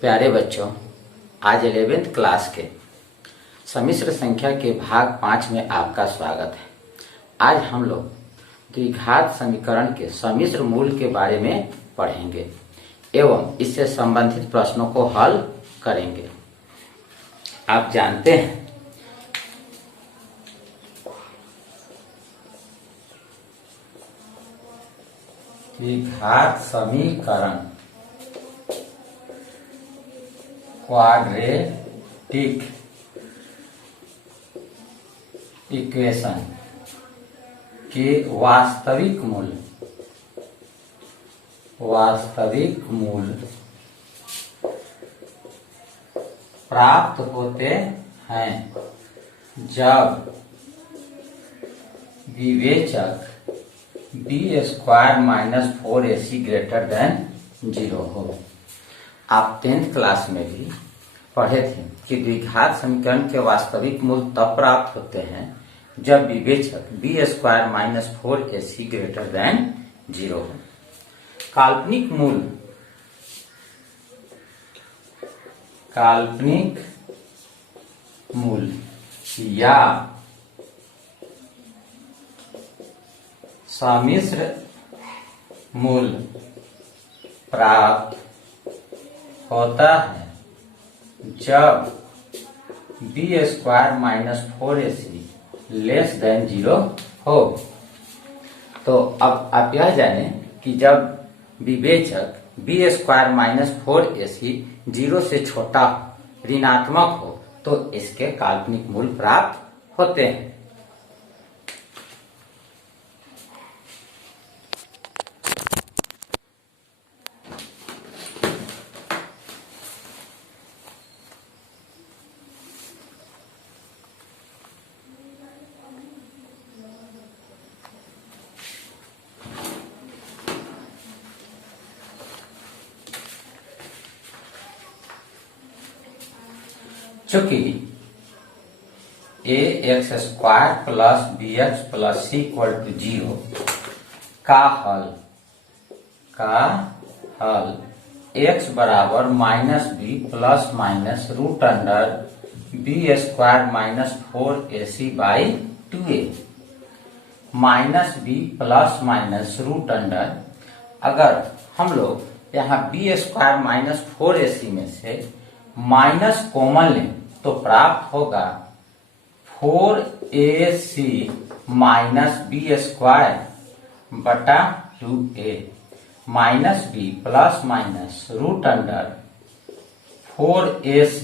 प्यारे बच्चों, आज 11th क्लास के सम्मिश्र संख्या के भाग 5 में आपका स्वागत है। आज हम लोग द्विघात समीकरण के सम्मिश्र मूल के बारे में पढ़ेंगे एवं इससे संबंधित प्रश्नों को हल करेंगे। आप जानते हैं द्विघात समीकरण क्वाड्रेटिक इक्वेशन के वास्तविक मूल प्राप्त होते हैं जब विवेचक b² - 4ac ग्रेटर देन 0 हो। आप 10th क्लास में भी पढ़े थे कि द्विघात समीकरण के वास्तविक मूल तब प्राप्त होते हैं जब विवेचक b² - 4ac ग्रेटर देन 0 हो। काल्पनिक मूल या सम्मिश्र मूल प्राप्त होता है जब b² - 4ac लेस देन 0 हो। तो अब आप यह जाने कि जब विवेचक b² - 4ac 0 से छोटा ऋणात्मक हो तो इसके काल्पनिक मूल प्राप्त होते हैं। चूंकि ax² + bx + c = 0 का हल x बराबर -b + -√b² - 4ac/2a -b + -√। अगर हम लोग यहाँ b² - 4ac में से माइनस कॉमन लें तो प्राप्त होगा 4ac - b² बटा 2a -b + -√4ac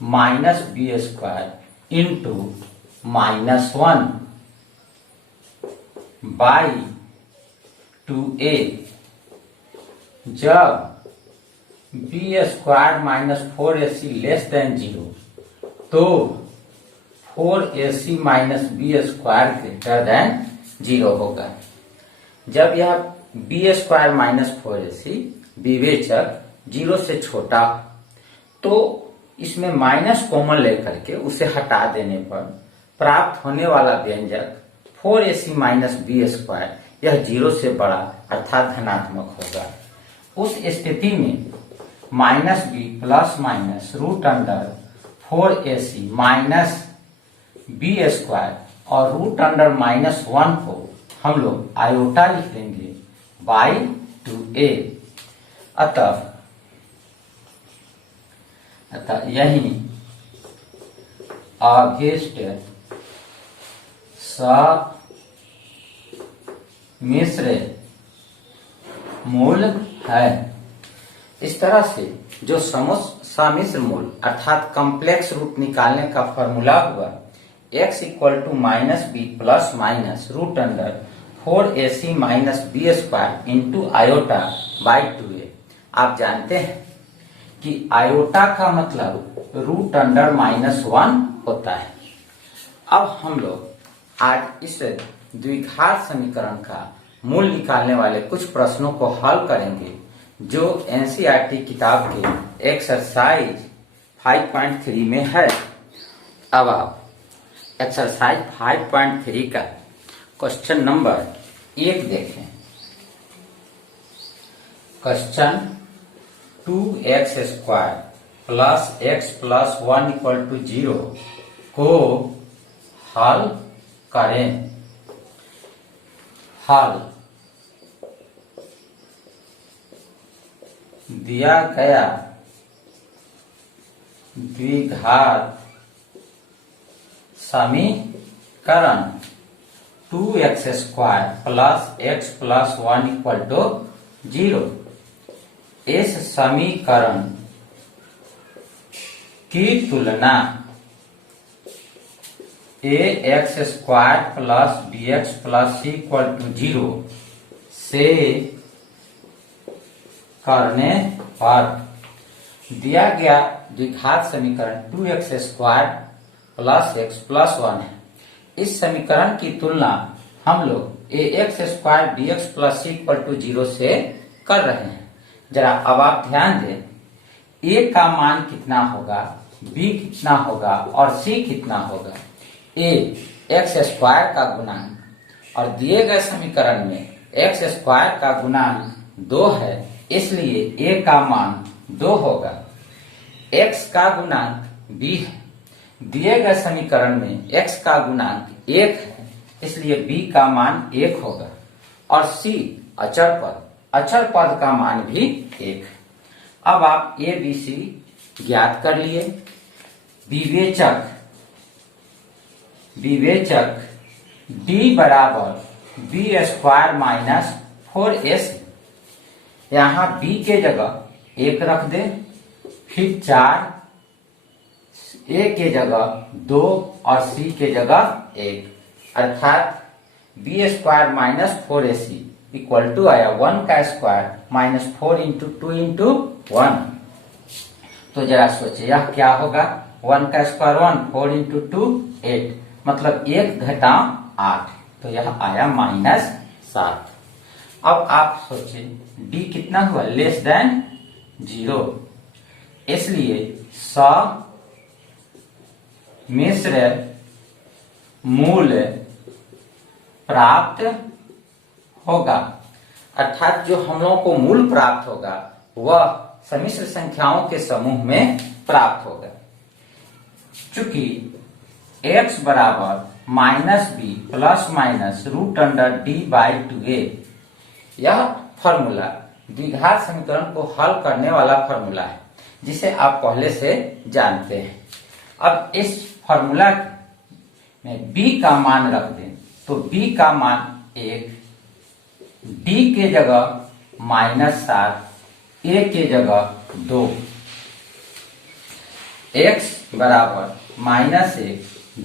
-b² into (1/2a) जब b² - 4ac लेस देन 0 तो 4ac - b² ग्रेटर देन 0 होगा। जब यह b² - 4ac विवेचक 0 से छोटा तो इसमें माइनस कॉमन लेकर के उसे हटा देने पर प्राप्त होने वाला व्यंजक 4ac - b² यह 0 से बड़ा अर्थात धनात्मक होगा। उस स्थिति में -b + -√4ac -b² और √-1 को हम लोग आयोटा लिख लेंगे /2a। अतः यही अभीष्ट सम्मिश्र मूल है। इस तरह से जो सम्मिश्र मूल अर्थात कॉम्प्लेक्स रूट निकालने का फॉर्मूला हुआ x = -b + -√4ac -b² into आयोटा/2a। आप जानते हैं कि आयोटा का मतलब √-1 होता है। अब हम लोग आज इस द्विघात समीकरण का मूल निकालने वाले कुछ प्रश्नों को हल करेंगे जो एनसीईआरटी किताब के एक्सरसाइज 5.3 में है। अब आप एक्सरसाइज 5.3 का क्वेश्चन नंबर 1 देखें। Question 2x² plus x plus 1 equal to 0 को हल करें। हल दिया गया द्विघात समीकरण 2x² plus x plus 1 equal to 0 इस समीकरण की तुलना ax² plus bx plus c equal to 0 से करने पर दिया गया द्विघात समीकरण 2x² प्लस x प्लस 1 है। इस समीकरण की तुलना हम लोग ax² bx plus c equal to 0 से कर रहे हैं। जरा अब आप ध्यान दें, a का मान कितना होगा, b कितना होगा और c कितना होगा। a x² का गुणांक और दिए गए समीकरण में x² का गुणांक 2 है, इसलिए a का मान 2 होगा। x का गुणांक b है, दिए गए समीकरण में x का गुणांक 1 है, इसलिए b का मान 1 होगा। और c अचर पद का मान भी 1 है। अब आप a b c ज्ञात कर लिए। विवेचक d बराबर b² माइनस 4ac, यहाँ b के जगह 1 रख दे, फिर 4, a के जगह 2 और c के जगह 1, अर्थात b² minus 4ac equal to आया 1 का स्क्वायर माइनस 4 इंटू 2 इंटू 1। तो जरा सोचिए यह क्या होगा, 1 का स्क्वायर 1, 4 इंटू 2 8, मतलब 1 घटा 8, तो यह आया माइनस 7। अब आप सोचिए d कितना हुआ, लेस देन 0, इसलिए सम्मिश्र मूल प्राप्त होगा, अर्थात जो हम लोगों को मूल प्राप्त होगा वह सम्मिश्र संख्याओं के समूह में प्राप्त होगा। चूंकि x बराबर minus b plus minus root under d by 2a, यह फॉर्मूला द्विघात समीकरण को हल करने वाला फॉर्मूला है, जिसे आप पहले से जानते हैं। अब इस फॉर्मूला में b का मान रख दें तो b का मान 1, d के जगह माइनस 7, a के जगह 2, x बराबर माइनस 1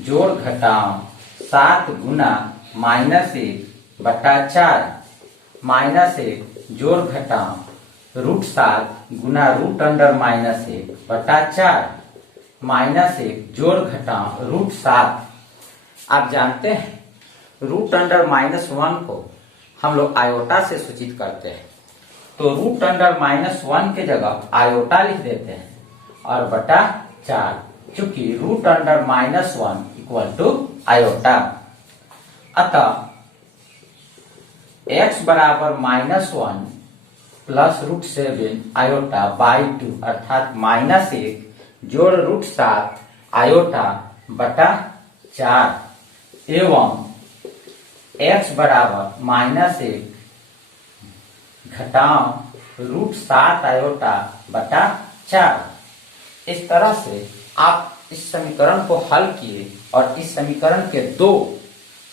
जोड़ घटाओ 7 गुना माइनस 1 बटा 4, माइनस 1 जोड़ घटाओ रूट 7 गुना रूट अंडर माइनस 1 बटा 4, माइनस 1 जोड़ घटाओ रूट 7। आप जानते हैं रूट अंडर माइनस 1 को हम लोग आयोटा से सूचित करते हैं, तो रूट अंडर माइनस 1 के जगह आयोटा लिख देते हैं और बटा 4, चूंकि root under minus 1 equal to iota. अतः x बराबर minus 1 plus root 7 iota by 2, अर्थात माइनस 1 जोड़ रूट 7 आयोटा बटा 4 एवं x बराबर माइनस 1 घटाओ रूट 7 आयोटा बटा 4। इस तरह से आप इस समीकरण को हल किए और इस समीकरण के 2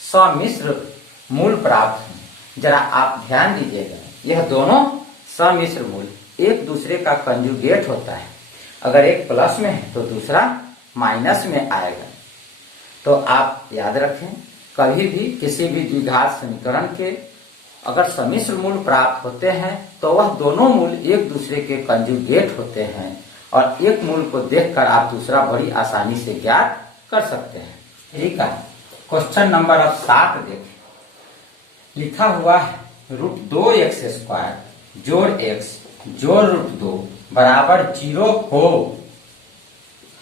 सम्मिश्र मूल प्राप्त हैं। जरा आप ध्यान दीजिएगा, यह दोनों सम्मिश्र मूल एक दूसरे का कंजुगेट होता है। अगर एक प्लस में है तो दूसरा माइनस में आएगा। तो आप याद रखें, कभी भी किसी भी द्विघात समीकरण के अगर सम्मिश्र मूल प्राप्त होते हैं तो वह दोनों मूल एक दूसरे के कंजुगेट होते हैं और एक मूल को देखकर आप दूसरा बड़ी आसानी से ज्ञात कर सकते हैं। ठीक है, क्वेश्चन नंबर अब 7 देखें। लिखा हुआ है रूट 2x² जोड़ x जोड़ रूट 2 बराबर 0 को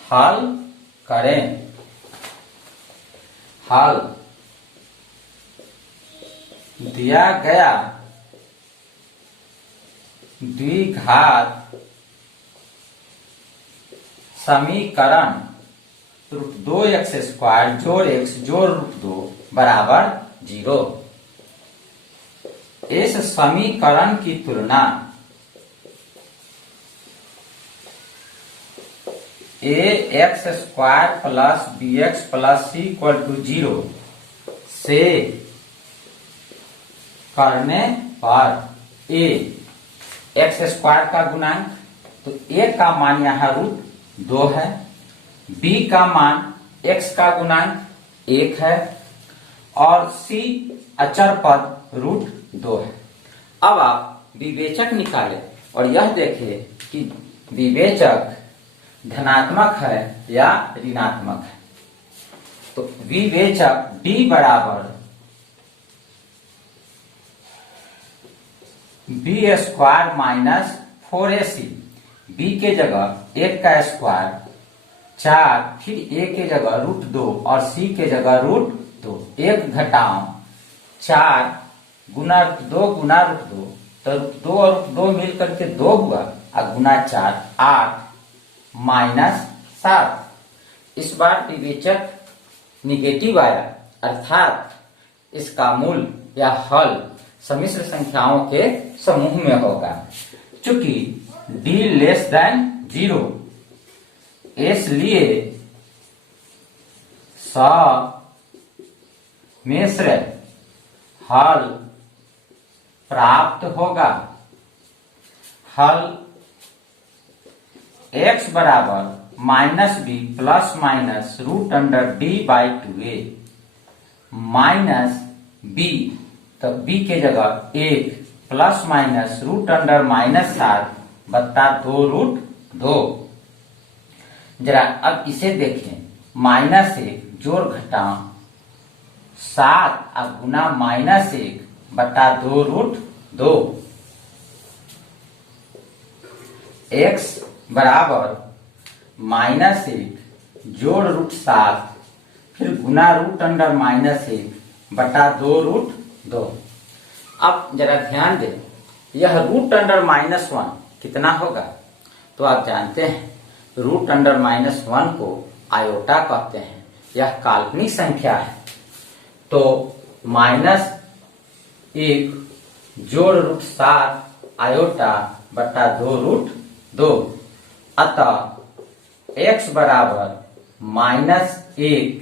हल करें। हल दिया गया द्विघात समीकरण √2x² जोड़ x जोड़ √2 बराबर 0। इस समीकरण की तुलना ax² plus bx plus c equal to 0 से करने पर a x² का गुणांक, तो a का मान यहाँ √2 है, b का मान x का गुणांक 1 है और c अचर पद √2 है। अब आप विवेचक निकालें और यह देखें कि विवेचक धनात्मक है या ऋणात्मक है। तो विवेचक d बराबर b² माइनस 4ac, b के जगह 1 का स्क्वायर 4, फिर a के जगह √2 और c के जगह √2, 1 घटाओ 4 गुना √2 गुना √2, तो √2 और √2 मिल करके 2 हुआ और गुना 4 8 माइनस 7। इस बार विवेचक निगेटिव आया, अर्थात इसका मूल या हल समिश्र संख्याओं के समूह में होगा। चूंकि d लेस देन 0, इसलिए समिश्र हल प्राप्त होगा। हल x बराबर -b plus minus √d/2a minus b, तो b के जगह 1 प्लस माइनस √-7 बत्ता 2√2। जरा अब इसे देखें, -1 जोड़ घटाओ 7 अब गुना -1 बटा 2√2, x बराबर -1 जोड़ √7 फिर गुना √1 बटा 2√2। अब जरा ध्यान दें, यह √1 कितना होगा? तो आप जानते हैं √1 को आयोटा कहते हैं, यह काल्पनिक संख्या है। तो -1 जोड़ √7 आयोटा बटा 2√2, अतः x बराबर -1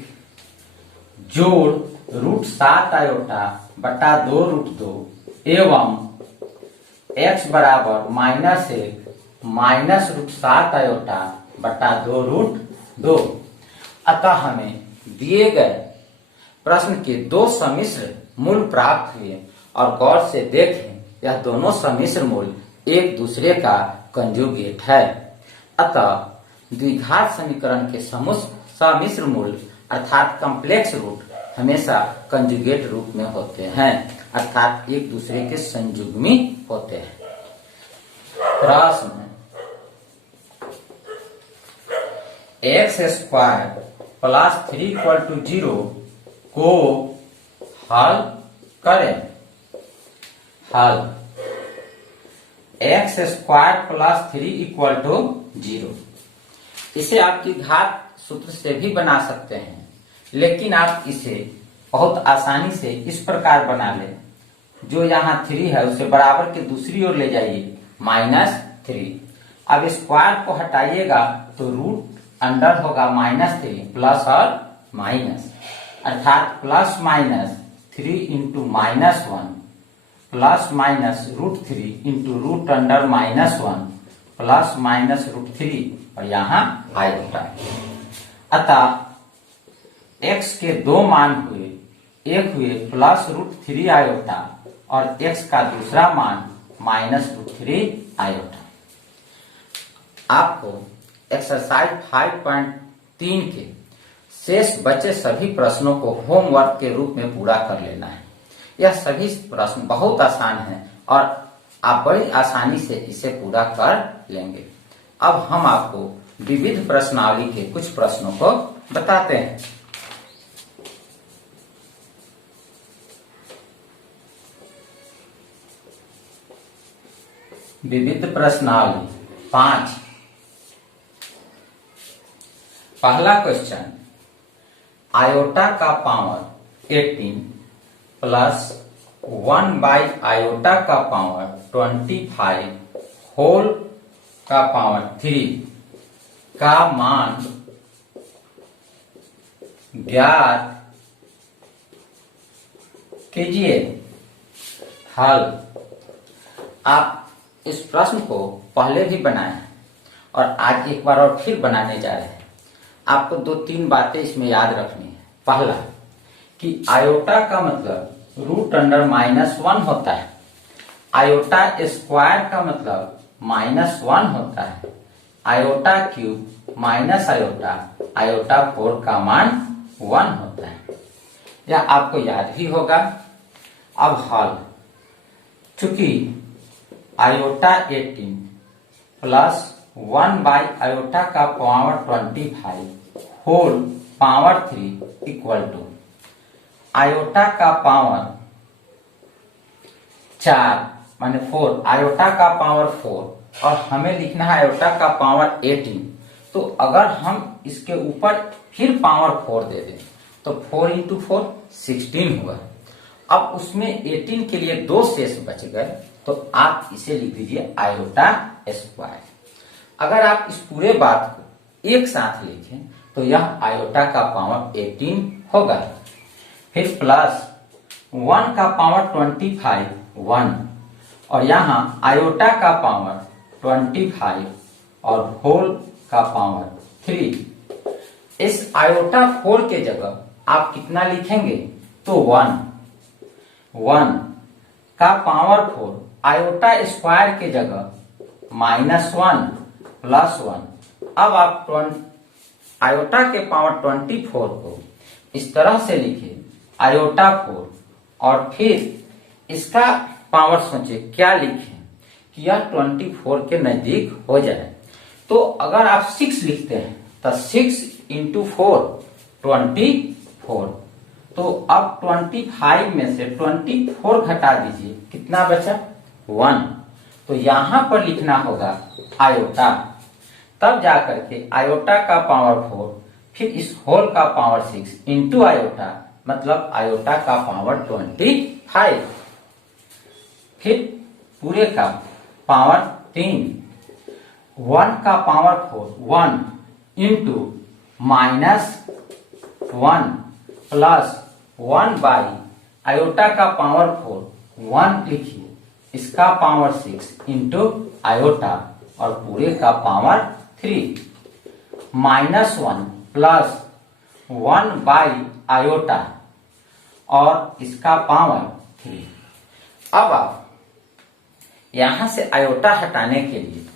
जोड़ √7 आयोटा बटा 2√2 एवं x बराबर -1 माइनस √7 आयोटा बटा 2√2। अतः हमें दिए गए प्रश्न के दो सम्मिश्र मूल प्राप्त हुए और गौर से देखें, यह दोनों सम्मिश्र मूल एक दूसरे का कंजुगेट है। अतः द्विघात समीकरण के सम्मिश्र मूल अर्थात कॉम्प्लेक्स रूट हमेशा कंजुगेट रूप में होते हैं, अर्थात एक दूसरे के संयुग्मी होते हैं। प्रश्न x² प्लस 3 = 0 को हल करें। हल x² प्लस 3 = 0। इसे आपकी घात सूत्र से भी बना सकते हैं, लेकिन आप इसे बहुत आसानी से इस प्रकार बना लें, जो यहाँ 3 है उसे बराबर के दूसरी ओर ले जाइए -3। अब स्क्वायर को हटाइएगा तो रूट अंडर होगा -3 प्लस और माइनस, अर्थात plus minus 3 × -1 plus minus √3 × √1 plus minus √3 और यहाँ आएगा। अतः x के दो मान हुए, एक हुए प्लस √3 आयोटा और x का दूसरा मान -√3 आयोटा। आपको एक्सरसाइज 5.3 के शेष बचे सभी प्रश्नों को होमवर्क के रूप में पूरा कर लेना है। यह सभी प्रश्न बहुत आसान हैं और आप बड़ी आसानी से इसे पूरा कर लेंगे। अब हम आपको विविध प्रश्नावली के कुछ प्रश्नों को बताते हैं। विविध प्रश्नावली 5। पहला क्वेश्चन, आयोटा का पावर 18 प्लस 1 बाई आयोटा का पावर 25 होल का पावर 3 का मान ज्ञात कीजिए। हल। आप इस प्रश्न को पहले भी बनाए हैं और आज एक बार और फिर बनाने जा रहे हैं। आपको 2-3 बातें इसमें याद रखनी है। पहला कि आयोटा का मतलब रूट अंडर -1 होता है। आयोटा स्क्वायर का मतलब -1 होता है। Iota cube minus iota, iota 4 का मान 1 होता है। यह आपको याद भी होगा। अब हल। चूंकि आयोटा 18 प्लस 1 बाई आयोटा का power 25 whole power 3 equal to iota का पावर 4 माने 4, आयोटा का पावर 4 और हमें लिखना है आयोटा का पावर 18। तो अगर हम इसके ऊपर फिर पावर 4 दे दें तो 4 इंटू 4 16 हुआ। अब उसमें 18 के लिए 2 शेष बच गए तो आप इसे लिख दीजिए आयोटा स्क्वायर। अगर आप इस पूरे बात को एक साथ लिखें तो यह आयोटा का पावर 18 होगा। फिर प्लस 1 का पावर 25 1 और यहाँ आयोटा का पावर 25 और होल का पावर 3। इस आयोटा 4 के जगह आप कितना लिखेंगे तो 1 का पावर 4 आयोटा स्क्वायर के जगह -1 प्लस 1। अब आप आयोटा के पावर 24 को इस तरह से लिखे आयोटा 4 और फिर इसका पावर सोचे क्या लिखें कि यह 24 के नजदीक हो जाए। तो अगर आप 6 लिखते हैं तो 6 इंटू 4 24। तो अब 25 में से 24 घटा दीजिए, कितना बचा 1। तो यहां पर लिखना होगा आयोटा, तब जाकर के आयोटा का पावर 4 फिर इस होल का पावर 6 इंटू आयोटा मतलब आयोटा का पावर 25। फिर पूरे का पावर 3 1 का power 4 1 into -1 plus 1 by iota का पावर 4 1 लिखिए, इसका पावर 6 इंटू आयोटा और पूरे का पावर 3 -1 प्लस 1 बाई आयोटा और इसका पावर 3। अब आप यहां से आयोटा हटाने के लिए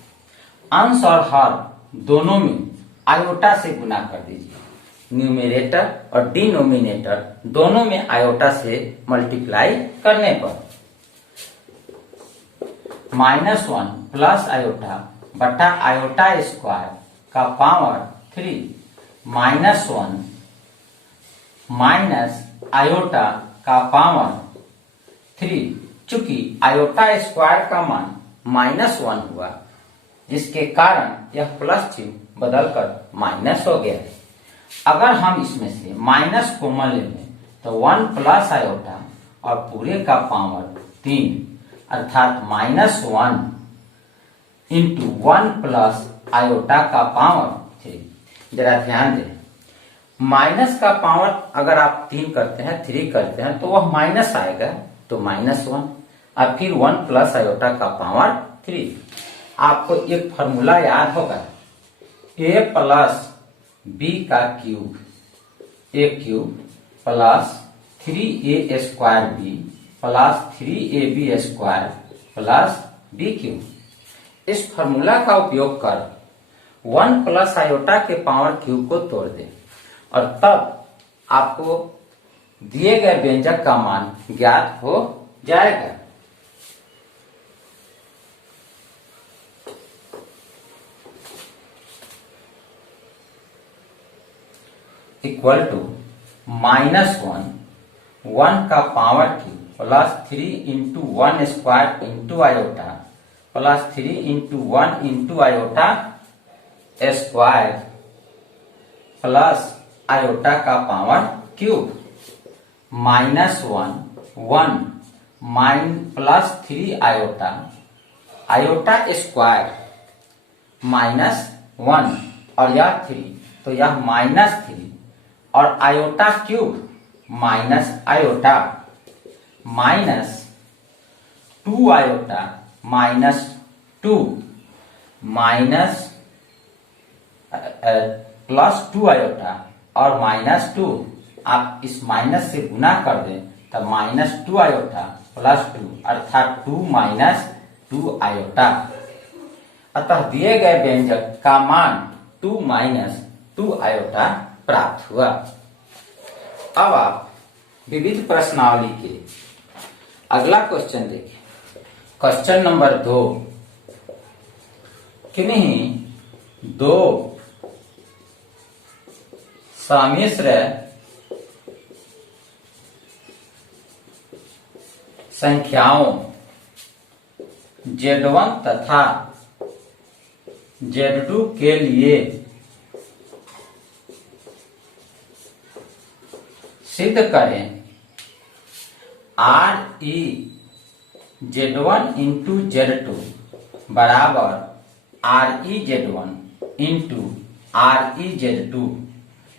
अंश और हर दोनों में आयोटा से गुना कर दीजिए। न्यूमरेटर और डिनोमिनेटर दोनों में आयोटा से मल्टीप्लाई करने पर -1 प्लस आयोटा बटा आयोटा स्क्वायर का पावर 3 -1 माइनस आयोटा का पावर 3। चूंकि आयोटा स्क्वायर का मान -1 हुआ जिसके कारण यह प्लस चिन्ह बदलकर माइनस हो गया है। अगर हम इसमें से माइनस कॉमन ले लें तो 1 प्लस आयोटा और पूरे का पावर 3 अर्थात -1 इंटू 1 प्लस आयोटा का पावर 3। जरा ध्यान दें, माइनस का पावर अगर आप 3 करते हैं 3 करते हैं तो वह माइनस आएगा, तो -1 और फिर 1 प्लस आयोटा का पावर 3। आपको एक फॉर्मूला याद होगा, a प्लस b का cube a cube plus 3a square b plus 3ab square plus b cube. इस फॉर्मूला का उपयोग कर 1 प्लस आयोटा के पावर क्यूब को तोड़ दें और तब आपको दिए गए व्यंजक का मान ज्ञात हो जाएगा। इक्वल टू -1 1 का power cube plus 3 into 1 square into iota plus 3 into 1 into iota square plus iota का power cube -1 1 plus 3 iota iota square -1 और यह 3 तो यह -3 और iota cube minus iota -2 iota -2 minus +2 iota और -2 आप इस माइनस से गुना कर दें तब -2 आयोटा +2 अर्थात 2 - 2 आयोटा। अतः दिए गए व्यंजक का मान 2 - 2 आयोटा प्राप्त हुआ। अब आप विविध प्रश्नावली के अगला क्वेश्चन देखें। क्वेश्चन नंबर 2, किन्हीं दो सम्मिश्र संख्याओं Z1 तथा Z2 के लिए सिद्ध करें RE Z1 इंटू Z2 बराबर RE Z1 into RE Z2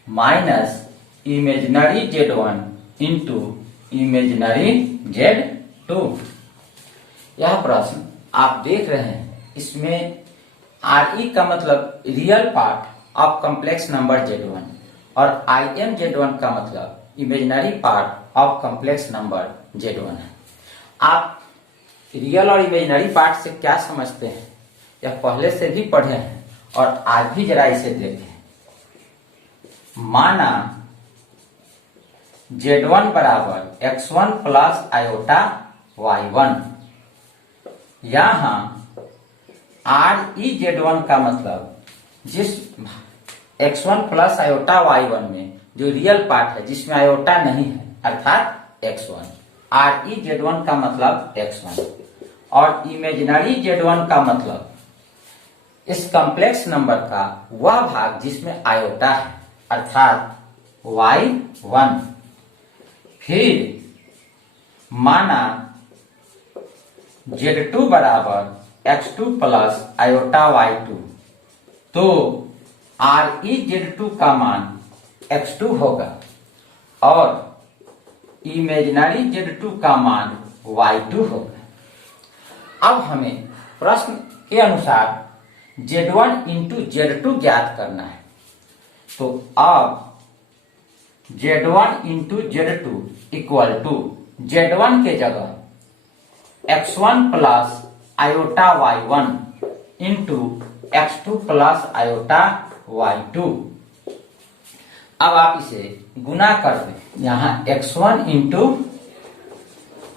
minus imaginary Z1 into imaginary Z2। यह प्रश्न आप देख रहे हैं, इसमें RE का मतलब real part of complex number Z1 और IM Z1 का मतलब imaginary part of complex number Z1 है। आप रियल और इमेजिनरी पार्ट से क्या समझते हैं, यह पहले से भी पढ़े हैं और आज भी जरा इसे देखें। माना Z1 बराबर x1 प्लस आयोटा y1, यहां RE Z1 का मतलब जिस x1 प्लस आयोटा y1 में जो रियल पार्ट है जिसमें आयोटा नहीं है अर्थात x1, RE Z1 का मतलब x1 और इमेजिनरी Z1 का मतलब इस कॉम्प्लेक्स नंबर का वह भाग जिसमें आयोटा है अर्थात y1। फिर माना Z2 बराबर x2 प्लस आयोटा y2, तो RE Z2 का मान x2 होगा और इमेजिनरी Z2 का मान y2 होगा। अब हमें प्रश्न के अनुसार Z1 इंटू Z2 ज्ञात करना है, तो अब Z1 into Z2 equal to Z1 के जगह x1 plus iota y1 into x2 plus iota y2। अब आप इसे गुना कर दें, यहाँ x1 into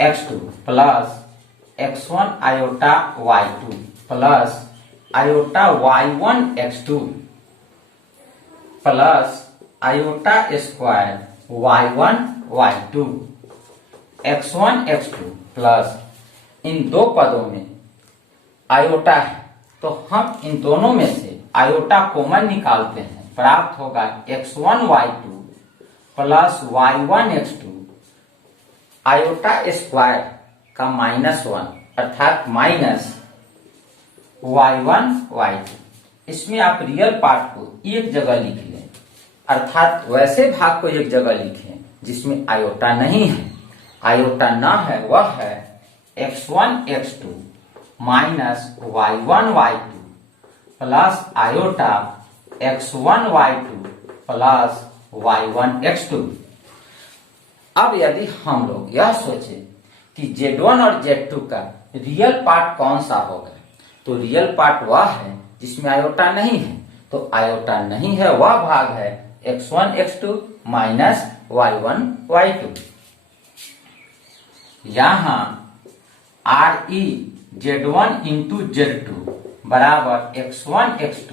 x2 plus x1 iota y2 plus iota y1 x2 plus iota square y1 y2 x1 x2 plus इन दो पदों में आयोटा है तो हम इन दोनों में से आयोटा कॉमन निकालते हैं, प्राप्त होगा x1 y2 plus y1 x2 iota square का -1 अर्थात माइनस y1 y2। इसमें आप रियल पार्ट को एक जगह लिख लें अर्थात वैसे भाग को एक जगह लिखें जिसमें आयोटा नहीं है। आयोटा ना है वह है x1 x2 minus y1 y2 plus iota x1 y2 plus y1 x2। अब यदि हम लोग यह सोचें कि Z1 और Z2 का रियल पार्ट कौन सा होगा, तो रियल पार्ट वह है जिसमें आयोटा नहीं है, तो आयोटा नहीं है वह भाग है x1 x2 minus y1 y2। यहां RE Z1 इंटू Z2 बराबर x1 x2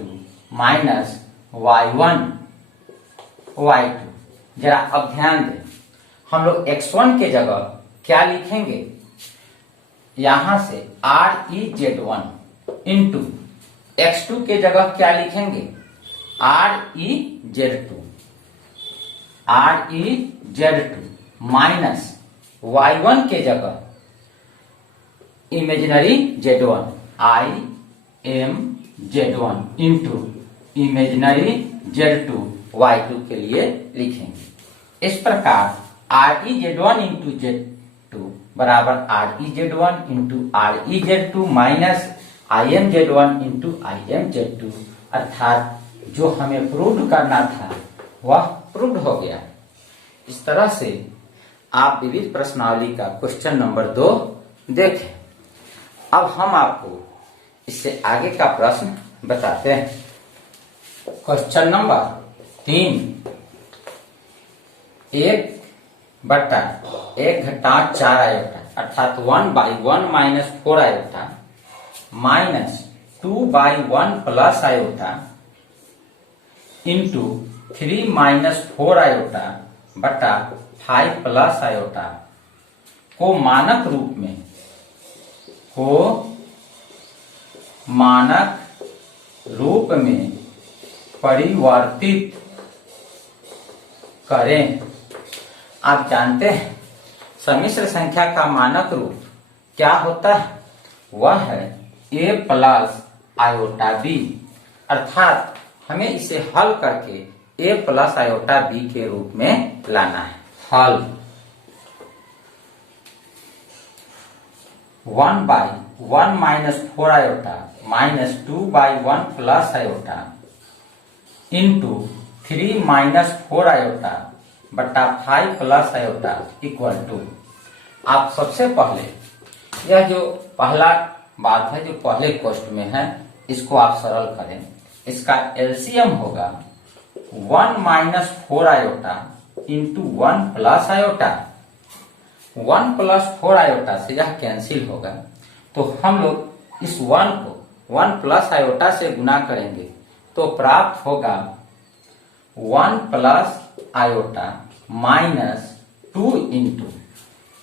minus y1 y2। जरा अब ध्यान दें, हम लोग x1 के जगह क्या लिखेंगे, यहां से RE Z1 इंटू x2 के जगह क्या लिखेंगे ReZ2 माइनस y1 के जगह imaginary Z1 IMZ1 into imaginary Z2 Y2 के लिए लिखेंगे। इस प्रकार ReZ1 इंटू Z2 बराबर ReZ1 into ReZ2 minus IMZ1 into IMZ2, अर्थात जो हमें प्रूव करना था वह प्रूव हो गया। इस तरह से आप विविध प्रश्नावली का क्वेश्चन नंबर 2 देखें। अब हम आपको इससे आगे का प्रश्न बताते हैं। क्वेश्चन नंबर 3, 1/1 आयोटा अर्थात 1/1 minus 4 iota minus 2/1 plus iota into 3 minus 4 iota बटा 5 प्लस आयोटा को मानक रूप में परिवर्तित करें। आप जानते हैं सम्मिश्र संख्या का मानक रूप क्या होता है? वह है a प्लस आयोटा b, अर्थात हमें इसे हल करके a प्लस आयोटा b के रूप में लाना है। हल 1/1 minus 4 iota minus 2/1 plus iota into 3 minus 4 iota बटा 5 प्लस आयोटा इक्वल टू। आप सबसे पहले यह जो पहला बात है जो पहले क्वेश्चन में है इसको आप सरल करें। इसका एलसीएम होगा 1 minus 4 iota into 1 plus iota. 1 plus 4 iota से यह कैंसिल होगा, तो हम लोग इस 1 को 1 प्लस आयोटा से गुना करेंगे तो प्राप्त होगा 1 प्लस आयोटा माइनस 2 इंटू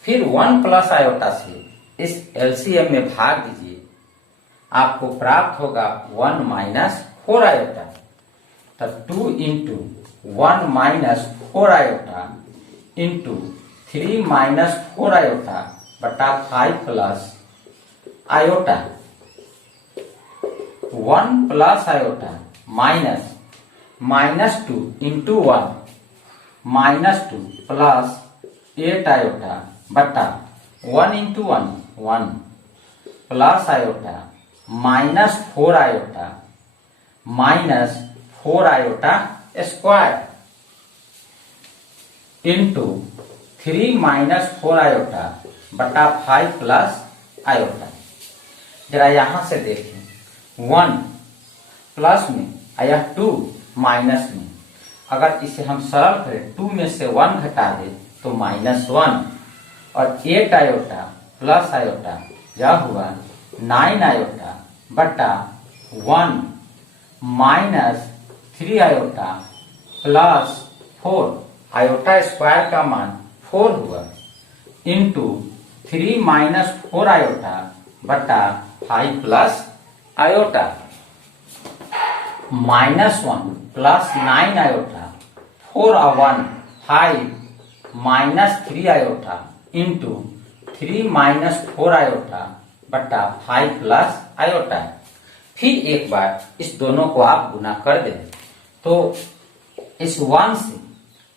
फिर 1 प्लस आयोटा से इस एलसीएम में भाग दीजिए, आपको प्राप्त होगा 1 माइनस 4 आयोटा। तब 2 into 1 minus 4 iota into 3 minus 4 iota बटा 5 plus iota. 1 plus iota minus 2 into 1 minus 2 plus 8 iota बटा 1 into 1 plus iota minus 4 iota minus 4 iota square into 3 minus 4 iota बटा 5 प्लस आयोटा। जरा यहां से देखें, 1 प्लस में आया 2 माइनस में, अगर इसे हम सरल करें 2 में से 1 घटा दे तो -1 और 8 आयोटा प्लस आयोटा यह हुआ 9 आयोटा बटा 1 minus 3 iota plus 4 iota square का मान 4 हुआ इंटू 3 माइनस 4 आयोटा बटा 5 प्लस आयोटा। -1 प्लस 9 आयोटा 4 और 1 5 minus 3 iota into 3 minus 4 iota बटा 5 प्लस आयोटा। फिर एक बार इस दोनों को आप गुना कर दें तो इस 1 से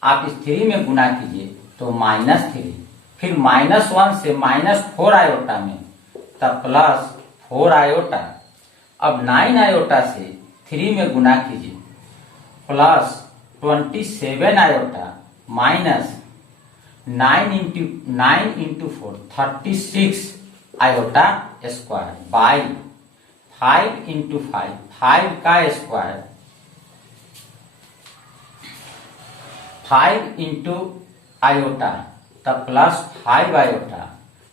आप इस 3 में गुना कीजिए तो -3, फिर -1 से -4 आयोटा में तब प्लस 4 आयोटा। अब 9 आयोटा से 3 में गुना कीजिए plus 27 iota minus 9 into 4 36 iota square by 5 into 5 का स्क्वायर 5 इंटू आयोटा तब plus 5 iota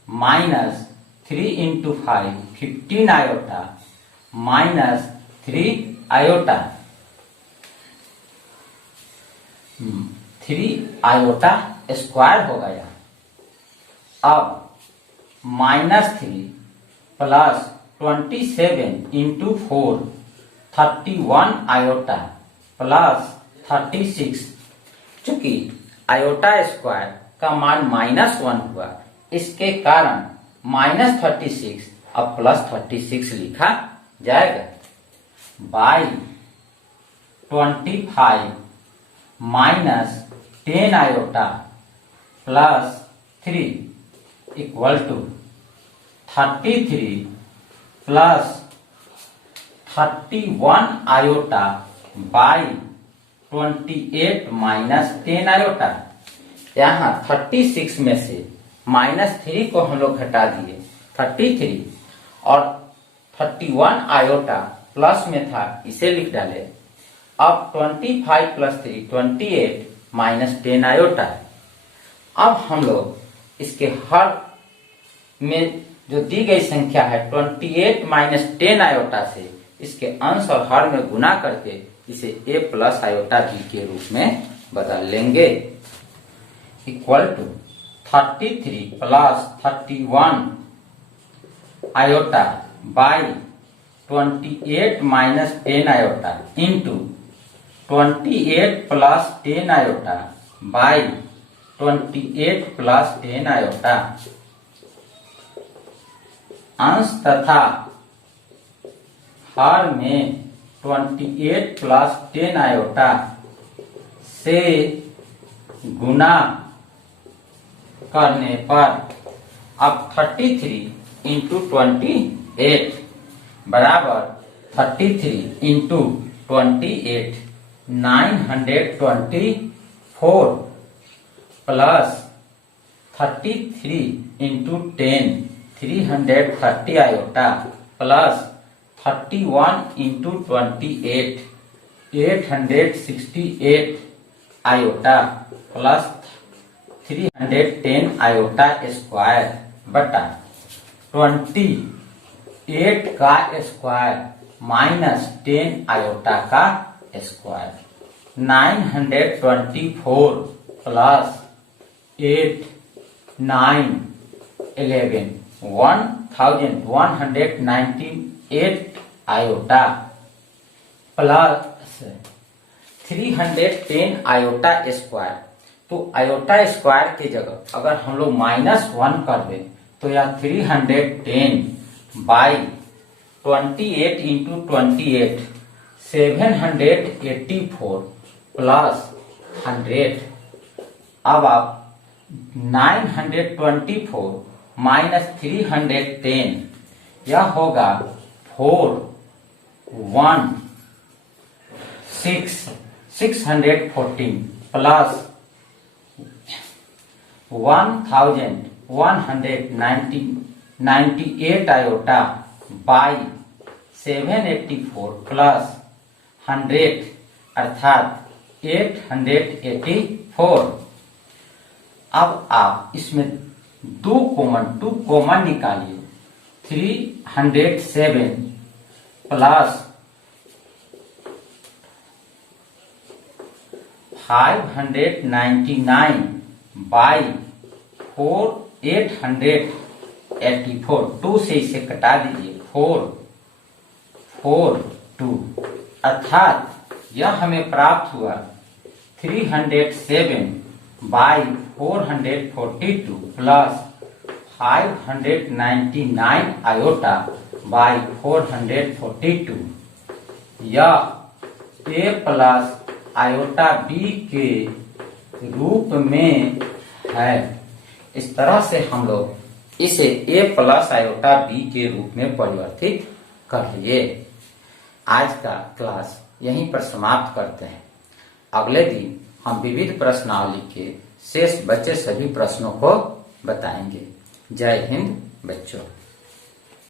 minus 3 into 5 15 iota minus 3 iota 3 iota square हो गया। अब -3 प्लस 27 इंटू 4 31 आयोटा प्लस 36, चूंकि आयोटा स्क्वायर का मान -1 हुआ, इसके कारण -36 अब +36 लिखा जाएगा। By 25 minus 10 iota plus 3 equal to 33 plus 31 iota by 28 minus 10 iota. यहाँ 36 में से -3 को हम लोग घटा दिए, 33, और 31 आयोटा प्लस में था, इसे लिख डाले। अब 25 प्लस 3 28 माइनस 10 आयोटा है। अब हम लोग इसके हर में जो दी गई संख्या है 28 माइनस 10 आयोटा से इसके अंश और हर में गुना करके इसे a प्लस आयोटा b के रूप में बदल लेंगे। Equal to 33 plus 31 iota by 28 minus 10 iota into 28 plus 10 iota by 28 plus 10 iota. अंश तथा हर में 28 प्लस 10 आयोटा से गुना करने पर अब 33 इंटू 28 बराबर 33 into 28 924 plus 33 into 10 330 iota plus 31 into 28 868 iota plus 310 iota square बटा 28 का स्क्वायर माइनस 10 आयोटा का square. 924 plus 8 9 11 1198 iota plus 310 iota square. तो आयोटा स्क्वायर की जगह अगर हम लोग -1 कर दें तो यह 310 बाई 28 इंटू 28 784 प्लस 100। अब आप 924 माइनस 310 यह होगा 614 प्लस 1198 आयोटा बाई 784 प्लस 100 अर्थात 884। अब आप इसमें 2 कॉमन निकालिए। 307 प्लस 599 बाई 884। 2 से इसे कटा दीजिए, 442 अर्थात यह हमें प्राप्त हुआ 307 बाई 442 प्लस 599 आयोटा बाई 442। यह a प्लस आयोटा b के रूप में है। इस तरह से हम लोग इसे a प्लस आयोटा b के रूप में परिवर्तित कर लिए। आज का क्लास यहीं पर समाप्त करते हैं। अगले दिन हम विविध प्रश्नावली के शेष बचे सभी प्रश्नों को बताएंगे। जय हिंद बच्चों।